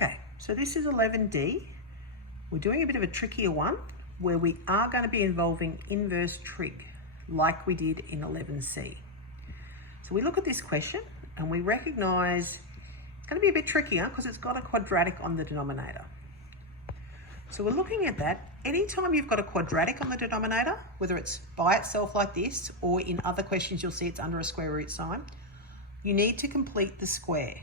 Okay, so this is 11D. We're doing a bit of a trickier one where we are going to be involving inverse trig like we did in 11C. So we look at this question and we recognise it's going to be a bit trickier because it's got a quadratic on the denominator. So we're looking at that. Anytime you've got a quadratic on the denominator, whether it's by itself like this or in other questions you'll see it's under a square root sign, you need to complete the square.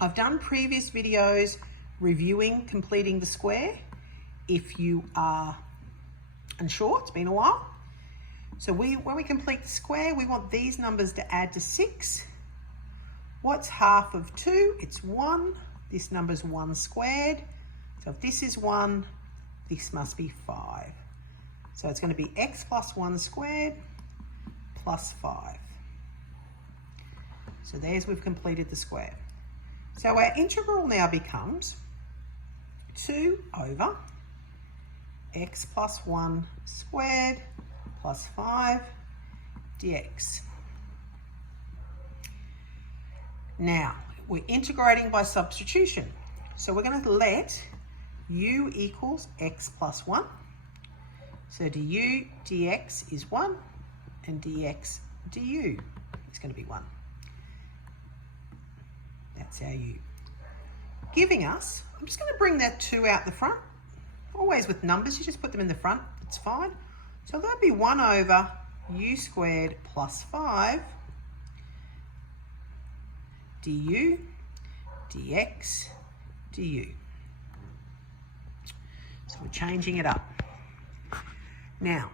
I've done previous videos reviewing completing the square. If you are unsure, it's been a while. So when we complete the square, we want these numbers to add to 6. What's half of 2? It's 1. This number's 1 squared. So if this is 1, this must be 5. So it's going to be x plus 1 squared plus 5. So we've completed the square. So our integral now becomes 2 over x plus 1 squared plus 5 dx. Now, we're integrating by substitution. So we're going to let u equals x plus 1. So du dx is 1 and dx du is going to be 1. That's our u. Giving us, I'm just going to bring that 2 out the front. Always with numbers, you just put them in the front, it's fine. So that'd be 1 over u squared plus 5 du dx du. So we're changing it up. Now,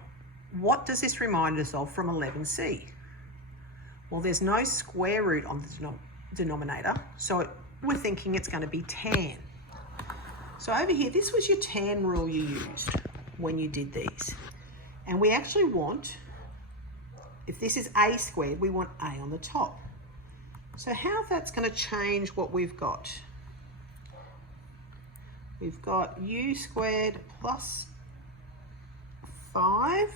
what does this remind us of from 11C? Well, there's no square root on the denominator, so we're thinking it's going to be tan. So over here, this was your tan rule you used when you did these. And we actually want, if this is a squared, we want a on the top. So how that's going to change what we've got? We've got u squared plus 5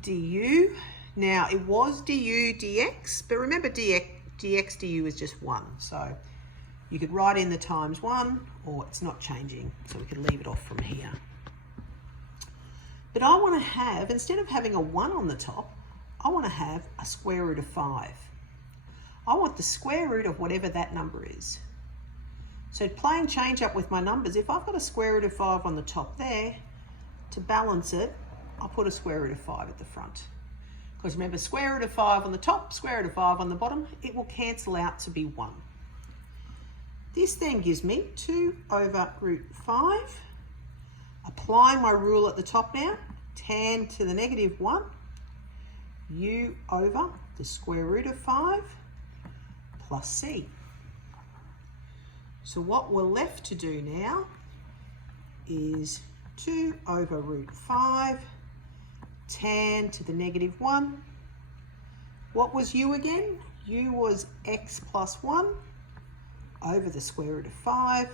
du. Now, it was du dx, but remember dx du is just 1. So you could write in the times 1, or it's not changing, so we could leave it off from here. But I want to have, instead of having a 1 on the top, I want to have a square root of 5. I want the square root of whatever that number is. So playing change up with my numbers, if I've got a square root of 5 on the top there, to balance it, I'll put a square root of 5 at the front. Because remember, square root of 5 on the top, square root of 5 on the bottom, it will cancel out to be 1. This then gives me 2 over root 5. Applying my rule at the top now, tan to the negative 1, u over the square root of 5 plus c. So what we're left to do now is 2 over root 5 tan to the negative 1. What was u again? U was x plus 1 over the square root of 5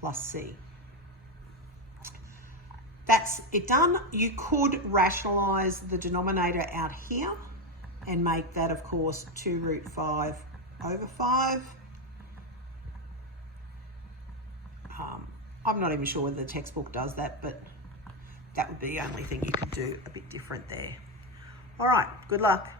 plus c. That's it done. You could rationalise the denominator out here and make that, of course, 2 root 5 over 5. I'm not even sure whether the textbook does that, but that would be the only thing you could do a bit different there. All right, good luck.